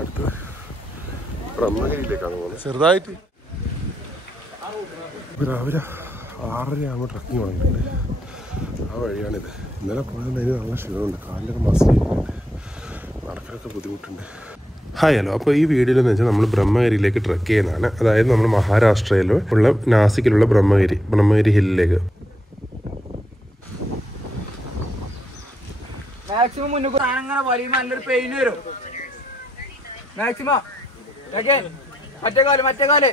അടുത്ത് ബ്രഹ്മഗിരിയിലേക്കാണ് പോകുന്നത്. ചെറുതായിട്ട് രാവിലെ 6:30 ആകുമ്പോൾ ട്രക്കിങ് തുടങ്ങിയിട്ടുണ്ട്. ആ വഴിയാണിത്. ഇന്നലെ പോയതുകൊണ്ട് അതിന് നല്ല ക്ഷീണമുണ്ട്. കാലിലൊക്കെ മസിൽ ചെയ്യുന്നുണ്ട്, നടക്കാനൊക്കെ ബുദ്ധിമുട്ടുണ്ട്. Hi hello. അപ്പോൾ ഈ വീഡിയോയിലെന്ന് വെച്ചാൽ നമ്മൾ ബ്രഹ്മഗിരിയിലേക്ക് ട്രക്ക് ചെയ്യുന്നതാണ്. അതായത് നമ്മൾ മഹാരാഷ്ട്രയിൽ ഉള്ള നാസിക്കിലുള്ള ബ്രഹ്മഗിരി ഹില്ലിലേക്ക്. മാക്സിമം മുന്നോട്ട് അങ്ങനെ വലിയുമ്പോൾ നല്ലൊരു പെയിൻ വരും. മാക്സിമം മറ്റേ കാല്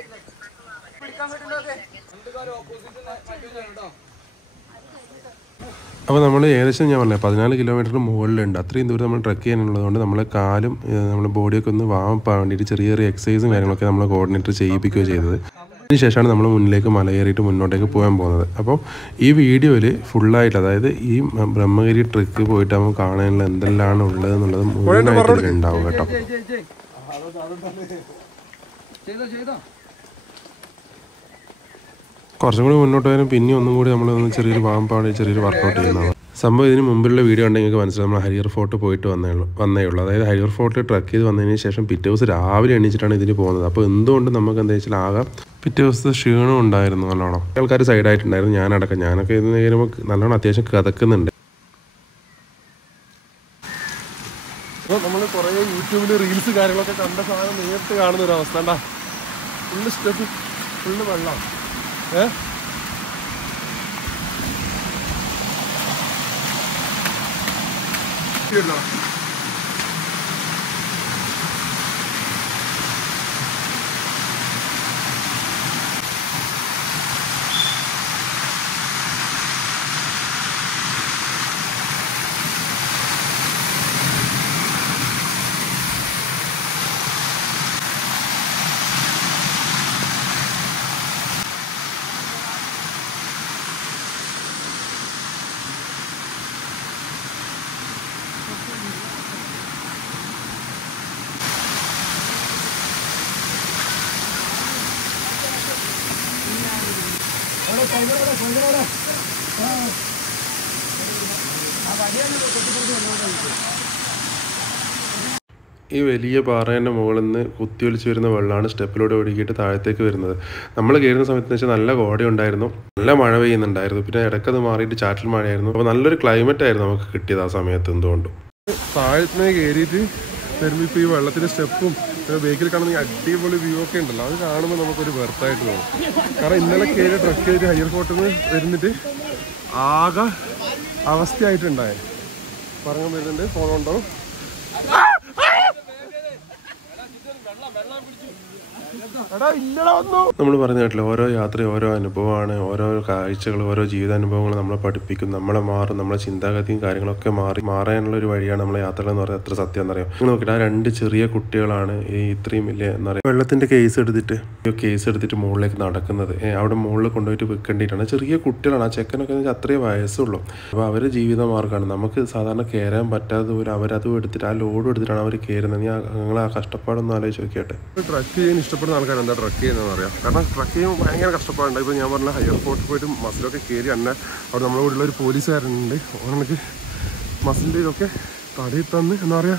അപ്പോൾ നമ്മൾ ഏകദേശം ഞാൻ പറഞ്ഞത് 14 കിലോമീറ്ററിന് മുകളിലുണ്ട്. അത്രയും ദൂരം നമ്മൾ ട്രക്ക് ചെയ്യാനുള്ളതുകൊണ്ട് നമ്മളെ കാലും നമ്മുടെ ബോഡിയൊക്കെ ഒന്ന് വാമപ്പാൻ വേണ്ടിയിട്ട് ചെറിയ ചെറിയ എക്സസൈസും കാര്യങ്ങളൊക്കെ നമ്മൾ കോർഡിനേറ്റർ ചെയ്യിപ്പിക്കുകയോ ചെയ്തത്. അതിനുശേഷമാണ് നമ്മൾ മുന്നിലേക്ക് മല കയറിയിട്ട് മുന്നോട്ടേക്ക് പോകാൻ പോകുന്നത്. അപ്പോൾ ഈ വീഡിയോയിൽ ഫുള്ളായിട്ട്, അതായത് ഈ ബ്രഹ്മഗിരി ട്രക്ക് പോയിട്ട് നമുക്ക് കാണാനുള്ള എന്തെല്ലാം ഉള്ളതെന്നുള്ളത് മുഴുവനായിട്ട് ഉണ്ടാവും കേട്ടോ. കുറച്ചും കൂടി മുന്നോട്ട് വരും. പിന്നെ ഒന്നും കൂടി നമ്മളൊന്ന് ചെറിയൊരു വാമ്പാണ്, ചെറിയൊരു വർക്കൗട്ട് ചെയ്യുന്നതാണ് സംഭവം. ഇതിന് മുമ്പിലുള്ള വീഡിയോ ഉണ്ടെങ്കിൽ നിങ്ങൾക്ക് മനസ്സിലാവും. നമ്മൾ ഹരിയർ ഫോർട്ട് പോയിട്ട് വന്നേ ഉള്ളൂ. അതായത് ഹരിയർ ഫോർട്ടിൽ ട്രക്ക് ചെയ്ത് വന്നതിന് ശേഷം പിറ്റേ ദിവസം രാവിലെ എണീച്ചിട്ടാണ് ഇതിന് പോകുന്നത്. അപ്പോൾ എന്തുകൊണ്ട് നമുക്ക് എന്താ വെച്ചാൽ ആകെ പിറ്റേ ദിവസത്തെ ക്ഷീണം ഉണ്ടായിരുന്നു നല്ലോണം. ആൾക്കാർ സൈഡായിട്ടുണ്ടായിരുന്നു, ഞാനൊക്കെ ഇതിന് കയറുമ്പോൾ നല്ലോണം അത്യാവശ്യം കതക്കുന്നുണ്ട്. അപ്പോൾ നമ്മൾ കുറേ യൂട്യൂബിൽ റീൽസ് കാര്യങ്ങളൊക്കെ കണ്ട സാധനം നേരിട്ട് കാണുന്ന ഒരു അവസ്ഥ ഉണ്ടാ. ഫുള്ള് സ്റ്റെപ്പ്, ഫുള്ള് വെള്ളം. ഈ വലിയ പാറേൻ്റെ മുകളിൽ നിന്ന് കുത്തിയൊലിച്ച് വരുന്ന വെള്ളമാണ് സ്റ്റെപ്പിലൂടെ ഒഴുകിയിട്ട് താഴത്തേക്ക് വരുന്നത്. നമ്മൾ കയറുന്ന സമയത്ത് വെച്ചാൽ നല്ല കോട ഉണ്ടായിരുന്നു, നല്ല മഴ പെയ്യുന്നുണ്ടായിരുന്നു. പിന്നെ ഇടയ്ക്കത് മാറിയിട്ട് ചാറ്റൽ മഴയായിരുന്നു. അപ്പോൾ നല്ലൊരു ക്ലൈമറ്റ് ആയിരുന്നു നമുക്ക് കിട്ടിയത് ആ സമയത്ത്. എന്തുകൊണ്ടും താഴത്തിന് കയറിയിട്ട് വരുമ്പോൾ ഇപ്പോൾ ഈ വെള്ളത്തിൻ്റെ സ്റ്റെപ്പും ബേക്കിൽ കാണുന്ന അടിപൊളി വ്യൂ ഒക്കെ ഉണ്ടല്ലോ, അത് കാണുമ്പോൾ നമുക്കൊരു വെർത്തായിട്ട് തോന്നും. കാരണം ഇന്നലെ കയറി ട്രക്ക് ചെയ്ത് ഹയർ ഫോർട്ടിൽ നിന്ന് വരുന്നിട്ട് ആകെ അവസ്ഥയായിട്ടുണ്ടായി. പറയാൻ വരുന്നുണ്ട്, ഫോണുണ്ടോ? നമ്മൾ പറഞ്ഞ കേട്ടില്ല, ഓരോ യാത്രയും ഓരോ അനുഭവമാണ്, ഓരോ കാഴ്ചകൾ, ഓരോ ജീവിതാനുഭവങ്ങൾ നമ്മളെ പഠിപ്പിക്കും, നമ്മളെ മാറും, നമ്മളെ ചിന്താഗതിയും കാര്യങ്ങളൊക്കെ മാറാനുള്ള ഒരു വഴിയാണ് നമ്മളെ യാത്രകൾ എന്ന് പറയുന്നത്. എത്ര സത്യം എന്നറിയാം. നിങ്ങൾ നോക്കിയിട്ട് ആ 2 ചെറിയ കുട്ടികളാണ് ഈ ഇത്രയും വലിയ എന്നറിയാം വെള്ളത്തിന്റെ കേസ് എടുത്തിട്ട് മുകളിലേക്ക് നടക്കുന്നത്. അവിടെ മുകളിൽ കൊണ്ടുപോയിട്ട് വെക്കേണ്ടിയിട്ടാണ്. ചെറിയ കുട്ടികളാണ്. ആ ചെക്കനൊക്കെ അത്രേ വയസ്സുള്ളൂ. അപ്പോൾ അവരുടെ ജീവിത മാർഗ്ഗമാണ്. നമുക്ക് സാധാരണ കയറാൻ പറ്റാതെ പോലും അവരതും എടുത്തിട്ട് ആ ലോഡും എടുത്തിട്ടാണ് അവർ കയറുന്നത്. നിങ്ങൾ ആ കഷ്ടപ്പാടൊന്നും ആലോചിച്ച് നോക്കിയാട്ടെ. ട്രക്ക് ചെയ്യാൻ ഇഷ്ടപ്പെടുന്ന ആൾക്കാർ എന്താ ട്രക്ക് ചെയ്യുന്നതെന്ന് അറിയാം. കാരണം ട്രക്ക് ചെയ്യുമ്പോൾ ഭയങ്കര കഷ്ടപ്പാടുണ്ട്. ഇപ്പോൾ ഞാൻ പറഞ്ഞ ഹയർ ഫോർട്ടിൽ പോയിട്ട് മസിലൊക്കെ കയറി തന്നെ അവിടെ നമ്മുടെ കൂടെയുള്ള ഒരു പോലീസുകാരനുണ്ട്. ഓണെനിക്ക് മസിലിൻ്റെ ഇതൊക്കെ തടയി തന്ന് എന്താ പറയുക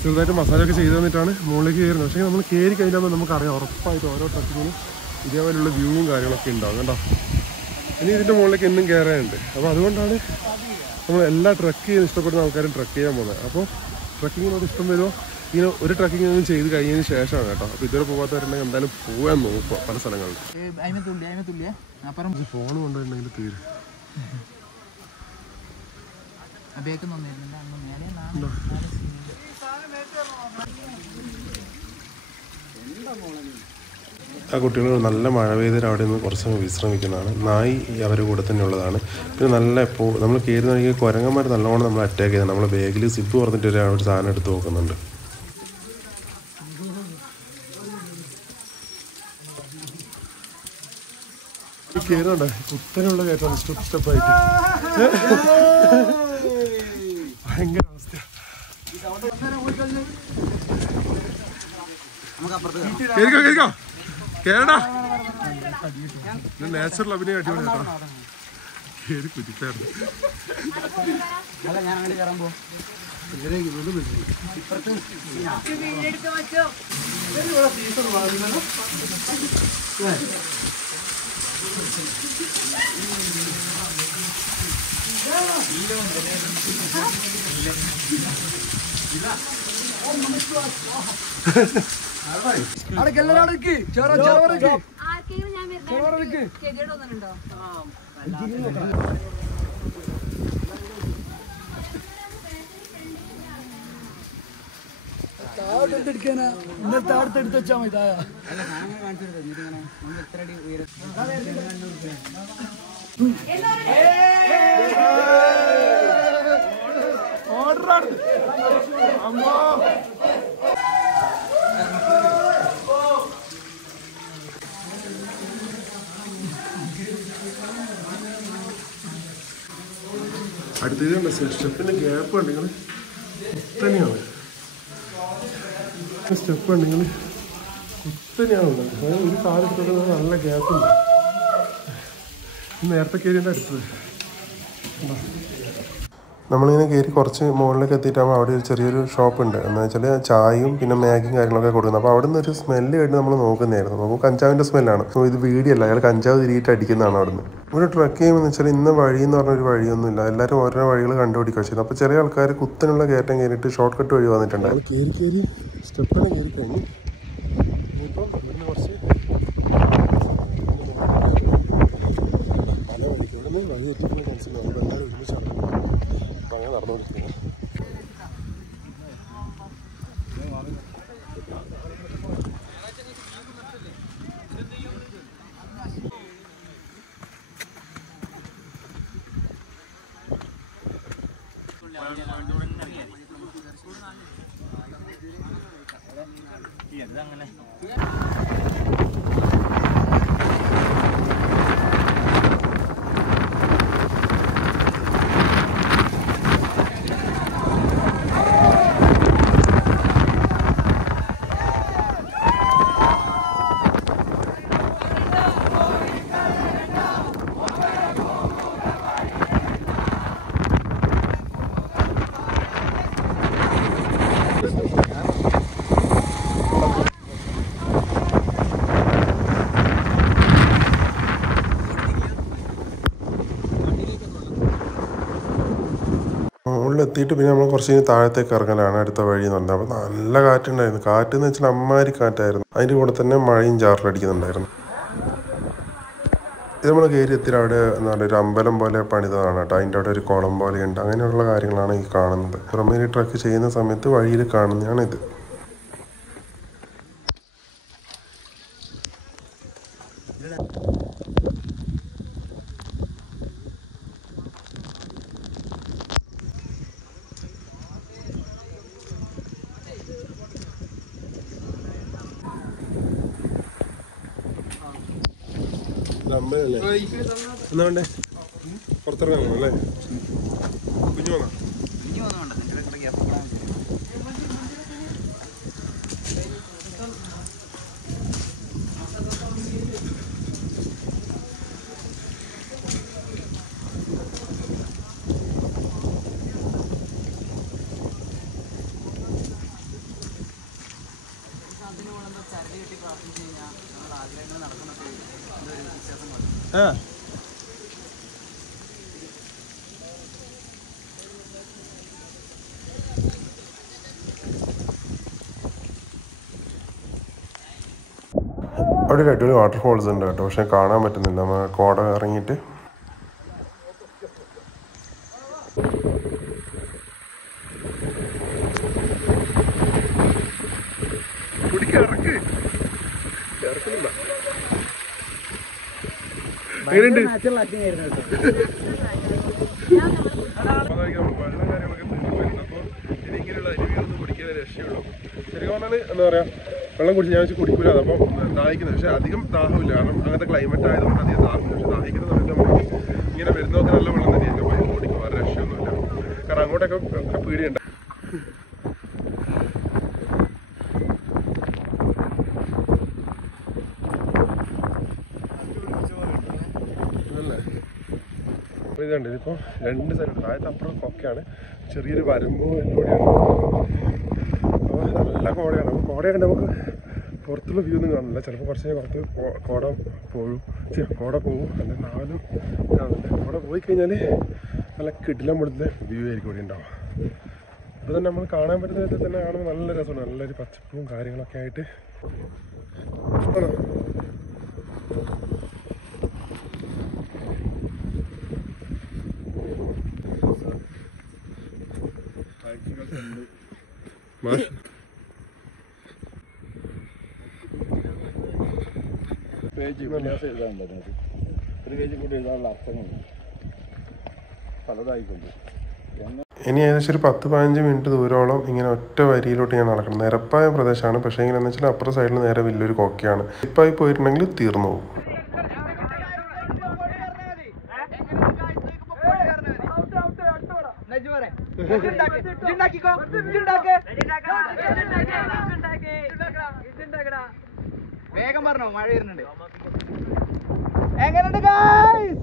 ചെറുതായിട്ട് മസാലയൊക്കെ ചെയ്ത് തന്നിട്ടാണ് മുകളിലേക്ക് കയറുന്നത്. പക്ഷേ നമ്മൾ കയറി കഴിഞ്ഞാൽ നമുക്കറിയാം ഉറപ്പായിട്ട് ഓരോ ട്രക്കിങ്ങിനും ഇതേപോലെയുള്ള വ്യൂവും കാര്യങ്ങളൊക്കെ ഉണ്ടാവും കേട്ടോ. ഇനി ഇതിൻ്റെ മുകളിലേക്ക് എന്നും കയറാനുണ്ട്. അപ്പോൾ അതുകൊണ്ടാണ് നമ്മൾ എല്ലാ ട്രക്ക് ചെയ്യാൻ ഇഷ്ടപ്പെടുന്ന ആൾക്കാരും ട്രക്ക് ചെയ്യാൻ പോകുന്നത്. അപ്പോൾ ട്രക്കിങ്ങിനോട് ഇഷ്ടം വരുമോ ഇങ്ങനെ ഒരു ട്രക്കിങ് ചെയ്ത് കഴിഞ്ഞതിന് ശേഷമാണ് കേട്ടോ. അപ്പോൾ ഇതുവരെ പോകാത്തവരുണ്ടെങ്കിൽ എന്തായാലും പോകാൻ നോക്കുക പല സ്ഥലങ്ങളിൽ. ഫോൺ കൊണ്ടുവരുന്നെങ്കിൽ തീരും. ആ കുട്ടികൾ നല്ല മഴ പെയ്തവർ അവിടെ നിന്ന് കുറച്ച് വിശ്രമിക്കുന്നതാണ്. നായി അവരുടെ കൂടെ തന്നെ ഉള്ളതാണ്. പിന്നെ നല്ല ഇപ്പോൾ നമ്മൾ കയറുന്ന കുരങ്ങന്മാർ നല്ലോണം നമ്മൾ അറ്റാക്ക് ചെയ്താണ്. നമ്മളെ ബാഗിൽ സിപ്പ് തുറന്നിട്ട് ഒരു സാധനം എടുത്ത് നോക്കുന്നുണ്ട്. കയറുന്നുണ്ട് കുത്തനെയുള്ള കയറ്റാണ് സ്റ്റെപ്പായിട്ട്. ഭയങ്കര അവസ്ഥ. കേരടാ നാച്ചുറൽ അഭിനയം അടിപൊളി കേട്ടോ. കയറി കുതിക്കായിരുന്നു. ഇന്നത്തെ അടുത്തെടുത്ത് വെച്ചാ മതി താഴെ അടുത്തത് സ്റ്റെപ്പിന്റെ ഗ്യാപ്പ് ഉണ്ട് നിങ്ങൾ കുത്തനെയാണ് സ്റ്റെപ്പ് ഉണ്ട് നിങ്ങൾ കുത്തനെയാണുള്ളത് അതായത് ഒരു കാലെടുത്തത് നല്ല ഗ്യാപ്പ് ഉണ്ട് നേരത്തെ കയറിൻ്റെ അടുത്തത് നമ്മളിങ്ങനെ കയറി കുറച്ച് മുകളിലേക്ക് എത്തിയിട്ടാകുമ്പോൾ അവിടെ ഒരു ചെറിയൊരു ഷോപ്പ് ഉണ്ട് എന്ന് വെച്ചാൽ ചായയും പിന്നെ മാഗിയും കാര്യങ്ങളൊക്കെ കൊടുക്കുന്നത്. അപ്പോൾ അവിടെ നിന്ന് ഒരു സ്മെല്ല് കേട്ട് നമ്മൾ നോക്കുന്നതായിരുന്നു. നമുക്ക് കഞ്ചാവിൻ്റെ സ്മെല്ലാണ്. ഇത് വീടിയല്ല, അയാൾ കഞ്ചാവ് തിരിയിട്ട് അടിക്കുന്നതാണ് അവിടെ നിന്ന്. ഇവിടെ ട്രക്ക് ചെയ്യുമ്പോൾ വെച്ചാൽ ഇന്ന വഴി എന്ന് പറഞ്ഞൊരു വഴിയൊന്നുമില്ല, എല്ലാവരും ഓരോ വഴികൾ കണ്ടുപിടിക്കുക ചെയ്യുന്നത്. അപ്പോൾ ചെറിയ ആൾക്കാർ കുത്തനുള്ള കയറ്റം കയറിയിട്ട് ഷോർട്ട് കട്ട് വഴി വന്നിട്ടുണ്ട്. കയറി സ്റ്റെപ്പാണ് കയറി കഴിഞ്ഞു. ഇനിയിപ്പം ഇവിടുന്ന് കുറച്ച് പല വഴിക്ക് ഇവിടെ നിന്ന് വഴി ഒത്തുമ്പോൾ മനസ്സിലാവും. എല്ലാവരും ഒരുമിച്ചാണ് അങ്ങനെ നടന്നുകൊടുക്കുന്നത്. മുകളിലെത്തിയിട്ട് പിന്നെ നമ്മൾ കുറച്ച് താഴത്തേക്ക് ഇറങ്ങലാണ് അടുത്ത വഴി എന്ന് പറഞ്ഞത്. അപ്പോൾ നല്ല കാറ്റുണ്ടായിരുന്നു. കാറ്റെന്ന് വെച്ചാൽ അമ്മാതിരി കാറ്റായിരുന്നു. അതിൻ്റെ കൂടെ തന്നെ മഴയും ചാറിലടിക്കുന്നുണ്ടായിരുന്നു. ഇത് നമ്മൾ കയറി എത്തിയിട്ട് അവിടെ എന്താ പറയുക ഒരു അമ്പലം പോലെ പണിതതാണ് കേട്ടോ. അതിൻ്റെ അവിടെ ഒരു കുളം പോലെയുണ്ട്. അങ്ങനെയുള്ള കാര്യങ്ങളാണ് ഈ കാണുന്നത്. പുറമേരി ട്രക്ക് ചെയ്യുന്ന സമയത്ത് വഴിയിൽ കാണുന്നതാണ് ഇത്. അമ്പലല്ലേ എന്നാ വേണ്ടേ? പുറത്തിറങ്ങാമോ അല്ലേ? കുഞ്ഞു വന്നാ അവിടെ ഒരു അടിപൊളി വാട്ടർഫോൾസ് ഉണ്ട് കേട്ടോ. പക്ഷെ കാണാൻ പറ്റുന്നില്ല, നമ്മൾ കോട ഇറങ്ങിയിട്ട്. ശരിക്കും പറഞ്ഞാൽ എന്താ പറയാ, വെള്ളം കുടിച്ച് ഞാൻ വെച്ച് കുടിക്കില്ല. അതപ്പം ദാഹിക്കുന്നത്, പക്ഷെ അധികം ദാഹമില്ല. കാരണം അങ്ങനത്തെ ക്ലൈമറ്റ് ആയതുകൊണ്ട് അധികം ദാഹമില്ല. പക്ഷെ ദാഹിക്കുന്ന സമയത്ത് നമ്മൾ ഇങ്ങനെ വരുന്നതൊക്കെ നല്ല വെള്ളം തന്നെയായിരിക്കും. അപ്പോൾ കുടിക്കും, വേറെ രക്ഷയൊന്നുമില്ല. കാരണം അങ്ങോട്ടൊക്കെ പേടിയുണ്ട്. ഇതുണ്ട്, ഇതിപ്പോൾ രണ്ട് സൈഡ് താഴത്തെ അപ്പുറം കൊക്കയാണ്, ചെറിയൊരു വരമ്പിലൂടെയാണ്. നല്ല കോടയാണ്. അപ്പോൾ കോടയായിട്ട് നമുക്ക് പുറത്തുള്ള വ്യൂ ഒന്നും കാണില്ല. ചിലപ്പോൾ കുറച്ച് പുറത്ത് കോട പോകും. അല്ലെങ്കിൽ നാലും കാണുന്നില്ല. കോട പോയി കഴിഞ്ഞാൽ നല്ല കിടിലം പൊടുന്ന വ്യൂ ആയിരിക്കും ഇവിടെ ഉണ്ടാവും. അപ്പോൾ തന്നെ നമ്മൾ കാണാൻ പറ്റുന്ന വിധത്തിൽ തന്നെ കാണുമ്പോൾ നല്ല രസമാണ്. നല്ലൊരു പച്ചപ്പും കാര്യങ്ങളൊക്കെ ആയിട്ട് ആണോ. ഇനി ഏകദേശം ഒരു 10-15 മിനിറ്റ് ദൂരോളം ഇങ്ങനെ ഒറ്റ വരിയിലോട്ട് ഞാൻ നടക്കണം. നിരപ്പായ പ്രദേശമാണ്. പക്ഷേ എങ്ങനെയാണെന്ന് വെച്ചാൽ അപ്പുറം സൈഡിൽ നേരെ വലിയൊരു കൊക്കയാണ്. ഇപ്പായി പോയിട്ടുണ്ടെങ്കിൽ തീർന്നു പോകും. വേഗം പറഞ്ഞോ, മഴ വരുന്നുണ്ട്. എങ്ങനെയുണ്ട് ഗായ്സ്?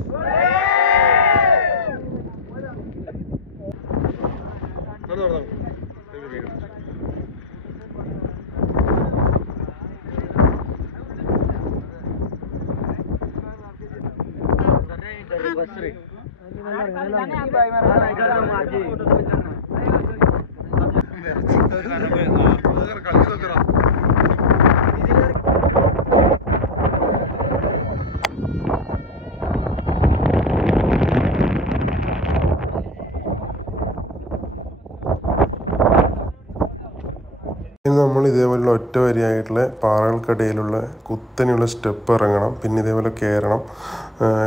ഇനി നമ്മൾ ഇതേപോലുള്ള ഒറ്റ വരിയായിട്ടുള്ള പാറകൾക്കിടയിലുള്ള കുത്തനെയുള്ള സ്റ്റെപ്പ് ഇറങ്ങണം. പിന്നെ ഇതേപോലെ കയറണം.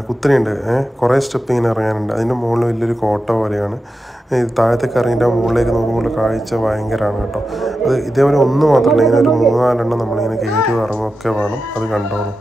കുത്തനെയുണ്ട്, കുറേ സ്റ്റെപ്പ് ഇങ്ങനെ ഇറങ്ങാനുണ്ട്. അതിൻ്റെ മുകളിൽ വലിയൊരു കോട്ട പോലെയാണ്. താഴത്തേക്ക് ഇറങ്ങിയിട്ട് ആ മുകളിലേക്ക് നോക്കുമ്പോൾ കാഴ്ച ഭയങ്കരമാണ് കേട്ടോ. അത് ഇതേപോലെ ഒന്ന് മാത്രമല്ല, ഇങ്ങനെ ഒരു 3-4 എണ്ണം നമ്മളിങ്ങനെ കയറി ഇറങ്ങുമൊക്കെ വേണം. അത് കണ്ടോളൂ.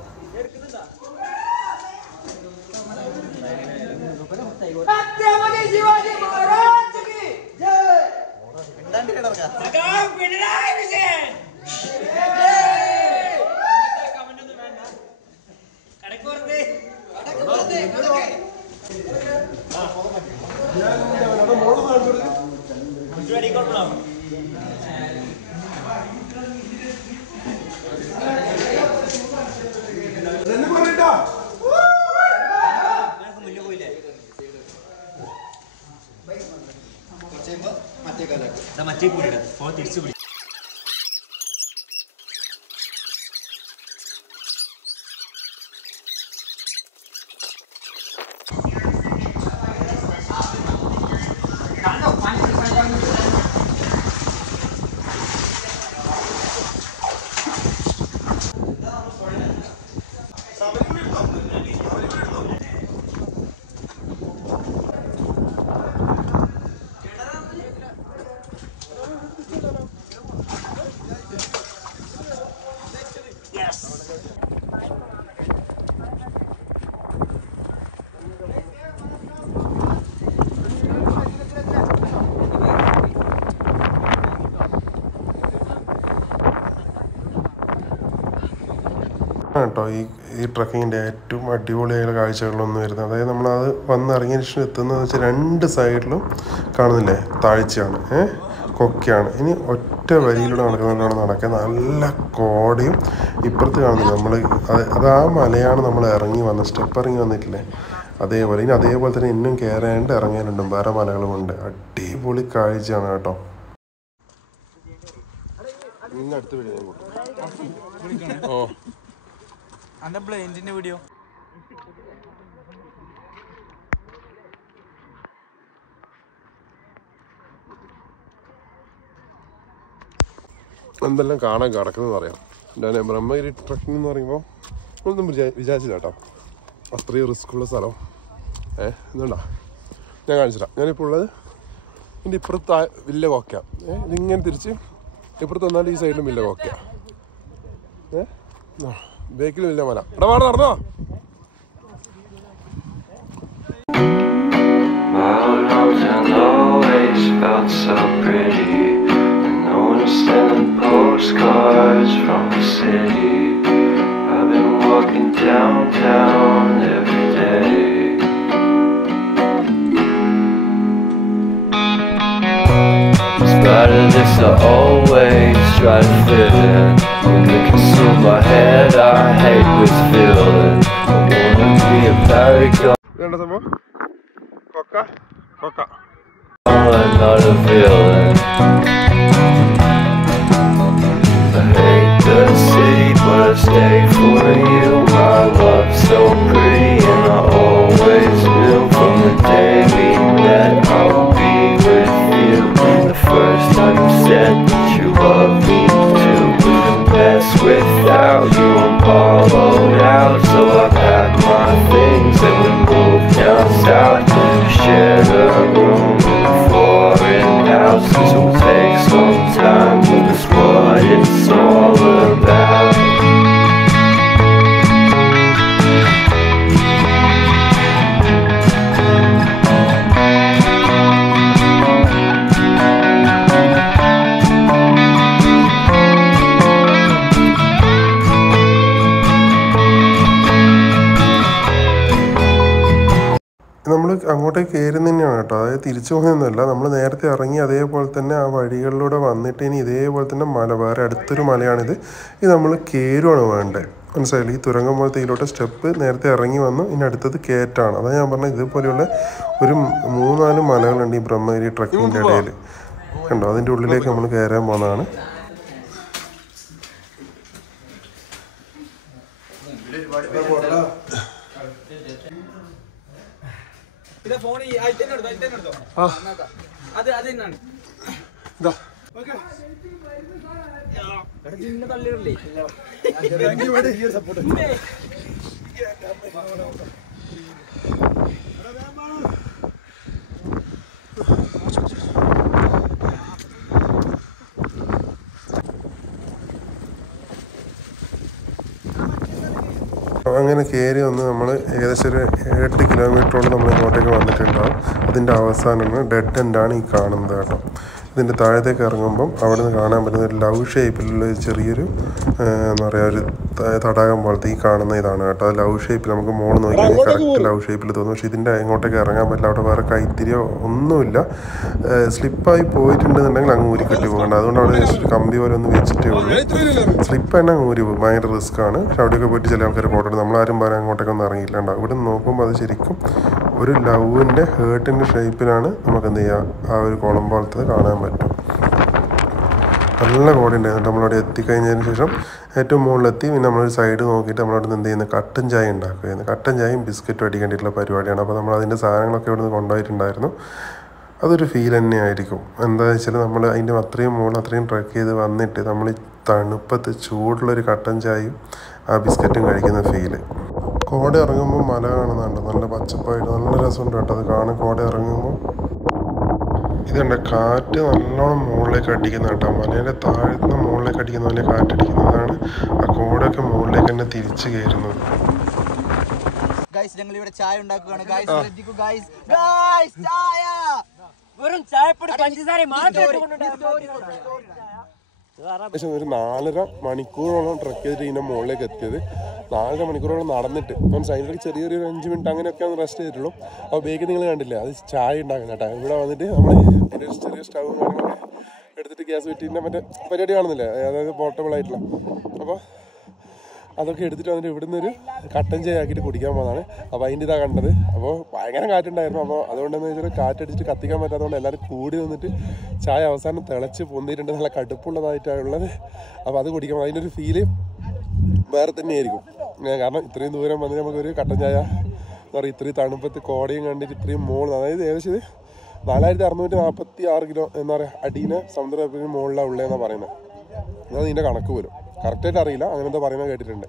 മറ്റേ കൂടി തിരിച്ചു പിടി. കേട്ടോ ഈ ട്രക്കിങ്ങിൻ്റെ ഏറ്റവും അടിപൊളിയായ കാഴ്ചകളിലൊന്നും വരുന്നത്. അതായത് നമ്മളത് വന്നിറങ്ങിയ ശേഷം എത്തുന്നതെന്ന് വെച്ചാൽ 2 സൈഡിലും കാണുന്നില്ലേ താഴ്ചയാണ്, കൊക്കയാണ്. ഇനി ഒറ്റ വരിയിലൂടെ നടക്കുന്നതാണ് നടക്കുക. നല്ല കോടയും ഇപ്പുറത്ത് കാണുന്നില്ല നമ്മൾ. അത് ആ മലയാണ് നമ്മൾ ഇറങ്ങി വന്ന സ്റ്റെപ്പ് ഇറങ്ങി വന്നിട്ടില്ലേ, അതേപോലെ. ഇനി അതേപോലെ തന്നെ ഇന്നും കയറാണ്ട് ഇറങ്ങാനുണ്ട്, വേറെ മലകളുമുണ്ട്. അടിപൊളി കാഴ്ചയാണ് കേട്ടോ. അടുത്ത വീഡിയോ ഓ അന്റെ ബ്ലൈൻഡിന്റെ വീഡിയോ എന്തെല്ലാം കാണാൻ കിടക്കുന്നത് പറയാം. എൻ്റെ ബ്രഹ്മഗിരി ട്രക്കിംഗ് എന്ന് പറയുമ്പോൾ ഒന്നും വിചാരിച്ചില്ല കേട്ടോ. അത്രയും റിസ്ക്കുള്ള സ്ഥലം. എന്തുകൊണ്ടാ ഞാൻ കാണിച്ചില്ല. ഞാനിപ്പോൾ ഉള്ളത് ഇതിൻ്റെ ഇപ്പുറത്ത് വലിയ കൊക്ക. ഇതിങ്ങനെ തിരിച്ച് ഇപ്പുറത്ത് വന്നാൽ ഈ സൈഡിലും വലിയ കൊക്ക. ബേക്കിൽ വലിയ മല. എടാ വാട നടന്നോ. Postcards from the city. I've been walking downtown every day. inside of this I always try to fit in. When they consume my head I hate this feeling. I wanna be a paragon. I'm not a villain. I hate the city but I stay for you. My love's so pretty and I always knew from the day we met I would be with you. The first time you said that you love me too. Couldn't mess without you, I'm hollowed out. So I packed my things and we moved down south. Shared a room in a foreign house. This will take some time, but that's what it's all about. നമ്മൾ അങ്ങോട്ടേക്ക് കയറുന്ന തന്നെയാണ് കേട്ടോ. അതായത് തിരിച്ചു പോകുന്നതൊന്നുമല്ല, നമ്മൾ നേരത്തെ ഇറങ്ങി അതേപോലെ തന്നെ ആ വഴികളിലൂടെ വന്നിട്ട് ഇനി ഇതേപോലെ തന്നെ മല, വേറെ അടുത്തൊരു മലയാണിത്. ഇത് നമ്മൾ കയറുവാണ് വേണ്ടത്, മനസ്സിലായില്ല? ഈ തുരങ്കം പോലത്തെ ഇതിലോട്ട് സ്റ്റെപ്പ് നേരത്തെ ഇറങ്ങി വന്നു, ഇനി അടുത്തത് കയറ്റാണ്. അതാണ് ഞാൻ പറഞ്ഞത്, ഇതുപോലെയുള്ള ഒരു 3-4 മലകളുണ്ട് ഈ ബ്രഹ്മഗിരി ട്രക്കിങ്ങിൻ്റെ ഇടയിൽ കണ്ടോ. അതിൻ്റെ ഉള്ളിലേക്ക് നമ്മൾ കയറാൻ പോകുന്നതാണ്. അങ്ങനെ കയറി വന്ന് നമ്മൾ ഏകദേശം ഒരു 8 കിലോമീറ്ററോളം നമ്മൾ ഇങ്ങോട്ടേക്ക് വന്നിട്ടുണ്ടാകും. അതിൻ്റെ അവസാനമാണ് ഡെഡ് എൻഡാണ് ഈ കാണുന്നത് കേട്ടോ. ഇതിൻ്റെ താഴത്തേക്ക് ഇറങ്ങുമ്പം അവിടെ നിന്ന് കാണാൻ പറ്റുന്ന ഒരു ലവ് ഷേപ്പിലുള്ള ചെറിയൊരു എന്താ പറയുക, ഒരു തടാകം പോലത്തെ ഈ കാണുന്ന ഇതാണ് കേട്ടോ. അത് ലവ് ഷേപ്പിൽ നമുക്ക് മുകളിൽ നോക്കിയാൽ കറക്റ്റ് ലവ് ഷേപ്പിൽ തോന്നും. പക്ഷേ ഇതിൻ്റെ ഇങ്ങോട്ടേക്ക് ഇറങ്ങാൻ പറ്റില്ല, അവിടെ വേറെ കൈത്തിരിയോ ഒന്നുമില്ല. സ്ലിപ്പായി പോയിട്ടുണ്ടെന്നുണ്ടെങ്കിൽ അങ്ങ് ഊരി കെട്ടി പോകണ്ട. അതുകൊണ്ട് അവിടെ ജസ്റ്റ് കമ്പി പോലെ ഒന്ന് വെച്ചിട്ടേ ഉള്ളൂ. സ്ലിപ്പ് തന്നെ അങ്ങ് ഊരി പോകും, ഭയങ്കര റിസ്ക്കാണ്. പക്ഷെ അവിടെയൊക്കെ പോയിട്ട് ചില ആൾക്കാർ ഫോട്ടോ എടുക്കും. നമ്മളാരും പറയാൻ അങ്ങോട്ടേക്കൊന്നും ഇറങ്ങിയില്ലാണ്ടാവും. ഇവിടെ നോക്കുമ്പോൾ അത് ശരിക്കും ഒരു ലവിൻ്റെ ഹേർട്ടിൻ്റെ ഷേപ്പിലാണ് നമുക്ക് എന്ത് ചെയ്യുക, ആ ഒരു കുളം പോലത്തെ കാണാൻ പറ്റും. നല്ല കോട ഉണ്ടായിരുന്നു. നമ്മളവിടെ എത്തിക്കഴിഞ്ഞതിന് ശേഷം ഏറ്റവും മുകളിലെത്തി പിന്നെ നമ്മളൊരു സൈഡ് നോക്കിയിട്ട് നമ്മളവിടെ നിന്ന് എന്ത് ചെയ്യുന്നത്, കട്ടൻ ചായ ഉണ്ടാക്കുകയായിരുന്നു. കട്ടൻ ചായയും ബിസ്ക്കറ്റും അടിക്കേണ്ടിയിട്ടുള്ള പരിപാടിയാണ്. അപ്പോൾ നമ്മൾ അതിൻ്റെ സാധനങ്ങളൊക്കെ ഇവിടെ നിന്ന് കൊണ്ടുപോയിട്ടുണ്ടായിരുന്നു. അതൊരു ഫീൽ തന്നെയായിരിക്കും. എന്താണെന്ന് വെച്ചാൽ നമ്മൾ അതിൻ്റെ അത്രയും മുകളിൽ അത്രയും ട്രക്ക് ചെയ്ത് വന്നിട്ട് നമ്മൾ ഈ തണുപ്പത്ത് ചൂടുള്ളൊരു കട്ടൻ ചായയും ആ ബിസ്ക്കറ്റും കഴിക്കുന്ന ഫീല്. കോട ഇറങ്ങുമ്പോൾ മല കാണുന്നുണ്ട്, നല്ല പച്ചപ്പായിട്ട് നല്ല രസമുണ്ട് കേട്ടോ അത് കാണാൻ. കോട ഇറങ്ങുമ്പോൾ ഇതുണ്ട്, കാറ്റ് നല്ലോണം മുകളിലേക്ക് അടിക്കുന്ന കേട്ടോ. മലയുടെ താഴ്ന്ന മുകളിലേക്ക് അടിക്കുന്ന പോലെ കാറ്റടിക്കുന്നതാണ്. ആ കോടയൊക്കെ മുകളിലേക്ക് തന്നെ തിരിച്ചു കയറുന്നത്. ഞങ്ങൾ ഇവിടെ ചായ ഉണ്ടാക്കുകയാണ്. ഏകദേശം ഒരു 4.5 മണിക്കൂറോളം ട്രക്ക് ചെയ്തിട്ട് ഇതിൻ്റെ മുകളിലേക്ക് എത്തിയത്. 4.5 മണിക്കൂറോളം നടന്നിട്ട് അതിനൊക്കെ ചെറിയൊരു 5 മിനിറ്റ് അങ്ങനെയൊക്കെയാണ് റെസ്റ്റ് ചെയ്തിട്ടുള്ളൂ. അപ്പോൾ ബേക്ക് നിങ്ങൾ കണ്ടില്ല, അത് ചായ ഉണ്ടാക്കുന്ന കേട്ടോ. ഇവിടെ വന്നിട്ട് നമ്മൾ അതിൻ്റെ ഒരു ചെറിയ സ്റ്റവ് കാര്യങ്ങളൊക്കെ എടുത്തിട്ട് ഗ്യാസ് വെറ്റിൻ്റെ മറ്റേ പരിപാടി കാണുന്നില്ലേ, അതായത് പോർട്ടബിൾ ആയിട്ടുള്ള. അപ്പോൾ അതൊക്കെ എടുത്തിട്ട് വന്നിട്ട് ഇവിടുന്ന് ഒരു കട്ടൻ ചായ ആക്കിയിട്ട് കുടിക്കാൻ പോകുന്നതാണ്. അപ്പോൾ അതിൻ്റെ ഇതാണ് കണ്ടത്. അപ്പോൾ ഭയങ്കര കാറ്റുണ്ടായിരുന്നു. അപ്പോൾ അതുകൊണ്ടെന്ന് വെച്ചാൽ കാറ്റടിച്ചിട്ട് കത്തിക്കാൻ പറ്റാത്തതുകൊണ്ട് എല്ലാവരും കൂടി നിന്നിട്ട് ചായ അവസാനം തിളച്ച് പൊന്തിയിട്ടുണ്ട്. നല്ല കടുപ്പുള്ളതായിട്ടാണുള്ളത്. അപ്പോൾ അത് കുടിക്കാൻ അതിൻ്റെ ഒരു ഫീല് വേറെ തന്നെയായിരിക്കും. കാരണം ഇത്രയും ദൂരം വന്നിട്ട് നമുക്കൊരു കട്ടൻ ചായ എന്ന് പറയും, ഇത്രയും തണുപ്പത്ത് കോടയും കണ്ടിട്ട് ഇത്രയും മുകളിൽ, അതായത് ഏകദേശം 4646 കിലോ എന്താ പറയുക അടീനെ സമുദ്രത്തിന് മുകളിലാണ് ഉള്ളതെന്നാണ് പറയുന്നത്. അതാണ് ഇതിൻ്റെ കണക്ക് പോലും കറക്റ്റായിട്ട് അറിയില്ല, അങ്ങനെ എന്താ പറയുന്നത് കേട്ടിട്ടുണ്ട്.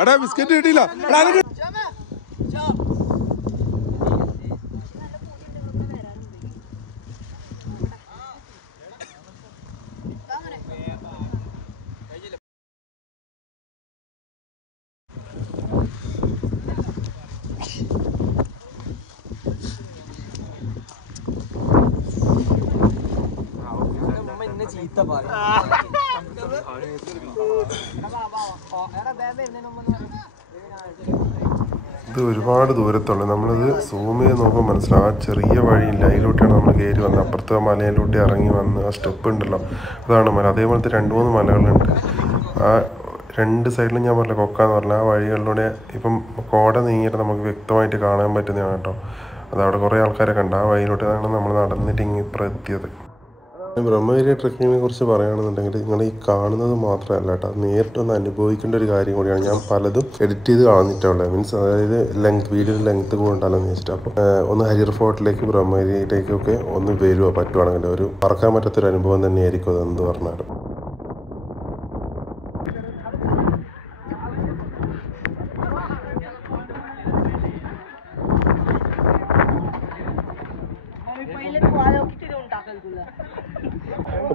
എടാ ബിസ്ക്കറ്റ് കിട്ടിയില്ല. ഇത് ഒരുപാട് ദൂരത്തുള്ള നമ്മളിത് സൂം ചെയ്ത് നോക്കുമ്പോൾ മനസ്സിലാവും. ആ ചെറിയ വഴിയില്ല, അതിലൂടെയാണ് നമ്മൾ കയറി വന്നത്. അപ്പുറത്തെ മലയിലൂടെ ഇറങ്ങി വന്ന് ആ സ്റ്റെപ്പ് ഉണ്ടല്ലോ, അതാണ് മല. അതേപോലത്തെ 2-3 മലകളുണ്ട്. ആ 2 സൈഡിലും ഞാൻ പറഞ്ഞില്ല കൊക്കാന്ന് പറഞ്ഞാൽ ആ വഴികളിലൂടെ ഇപ്പം കോട നീങ്ങിയിട്ട് നമുക്ക് വ്യക്തമായിട്ട് കാണാൻ പറ്റുന്നതാണ് കേട്ടോ. അതവിടെ കുറേ ആൾക്കാരെ കണ്ട് ആ വഴിയിലൂടെയാണ് നമ്മൾ നടന്നിട്ട് ഇങ്ങിപ്പുറം എത്തിയത്. ബ്രഹ്മഗിരി ട്രെക്കിങ്ങിനെ കുറിച്ച് പറയുകയാണെന്നുണ്ടെങ്കിൽ നിങ്ങൾ ഈ കാണുന്നത് മാത്രമല്ല കേട്ടോ, നേരിട്ടൊന്ന് അനുഭവിക്കേണ്ട ഒരു കാര്യം കൂടിയാണ്. ഞാൻ പലതും എഡിറ്റ് ചെയ്ത് കളഞ്ഞിട്ടുള്ളത്, മീൻസ് അതായത് വീഡിയോ ലെങ്ത് കൂടണ്ടല്ലോ എന്ന് വെച്ചിട്ട്. അപ്പോൾ ഒന്ന് ഹരിയർ ഫോർട്ടിലേക്ക് ബ്രഹ്മഗിരിയിലേക്കൊക്കെ ഒന്ന് വരുമോ പറ്റുവാണെങ്കിൽ ഒരു മറക്കാൻ പറ്റാത്തൊരു അനുഭവം തന്നെയായിരിക്കും അതെന്ത് പറഞ്ഞാലും.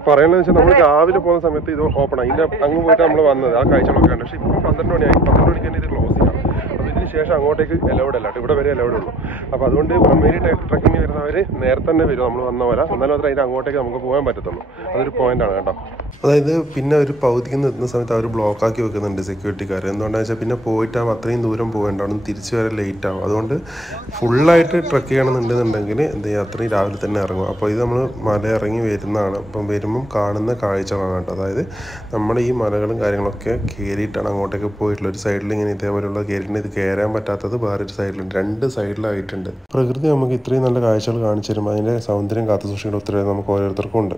പറയുന്നത് വെച്ചാൽ നമ്മൾ രാവിലെ പോകുന്ന സമയത്ത് ഇത് ഓപ്പൺ ആയി, ഇതിന്റെ അങ്ങ് പോയിട്ട് നമ്മൾ വന്നത് ആ കാഴ്ചകളൊക്കെ ഉണ്ട്. പക്ഷെ ഇപ്പോൾ 12 മണിയായി. 12 മണിക്ക് തന്നെ ഇത് ക്ലോസ് ചെയ്യാം. അപ്പോൾ ഇതിന് ശേഷം അങ്ങോട്ടേക്ക് എലൗഡ് അല്ല, ഇവിടെ വരെ എലൗഡ് ഉള്ളൂ. അപ്പോൾ അതുകൊണ്ട് ബ്രഹ്മഗിരി ട്രക്കിങ്ങിന് വരുന്നവർ നേരത്തെ തന്നെ വരും, നമ്മൾ വന്ന പോലെ. എന്നാലും മാത്രമേ അതിന് അങ്ങോട്ടേക്ക് നമുക്ക് പോകാൻ പറ്റത്തുള്ളൂ. അതൊരു പോയിന്റാണ് കേട്ടോ. അതായത് പിന്നെ ഒരു പകുതിക്ക് നിർത്തുന്ന സമയത്ത് അവർ ബ്ലോക്ക് ആക്കി വെക്കുന്നുണ്ട് സെക്യൂരിറ്റിക്കാർ. എന്തുകൊണ്ടാണെന്ന് വെച്ചാൽ പിന്നെ പോയിട്ടാകുമ്പോൾ അത്രയും ദൂരം പോകേണ്ടതാണ്, തിരിച്ച് വരെ ലേറ്റ് ആവും. അതുകൊണ്ട് ഫുള്ളായിട്ട് ട്രക്ക് ചെയ്യണമെന്നുണ്ടെന്നുണ്ടെങ്കിൽ എന്ത് ചെയ്യുക, അത്രയും രാവിലെ തന്നെ ഇറങ്ങും. അപ്പോൾ ഇത് നമ്മൾ മല ഇറങ്ങി വരുന്നതാണ്. അപ്പം വരുമ്പം കാണുന്ന കാഴ്ചകളാണ് കേട്ടോ. അതായത് നമ്മൾ ഈ മലകളും കാര്യങ്ങളൊക്കെ കയറിയിട്ടാണ് അങ്ങോട്ടേക്ക് പോയിട്ടുള്ളത്. ഒരു സൈഡിൽ ഇങ്ങനെ ഇതേപോലെയുള്ള കയറിയിട്ട് ഇത് കയറാൻ പറ്റാത്തത് വേറൊരു സൈഡിലുണ്ട്. 2 സൈഡിലായിട്ടുണ്ട്. പ്രകൃതി നമുക്ക് ഇത്രയും നല്ല കാഴ്ചകൾ കാണിച്ചു തരുമ്പോൾ അതിൻ്റെ സൗന്ദര്യം കാത്തു സൂക്ഷിക്കേണ്ട ഉത്തരവാദിത്വം നമുക്ക് ഓരോരുത്തർക്കും ഉണ്ട്.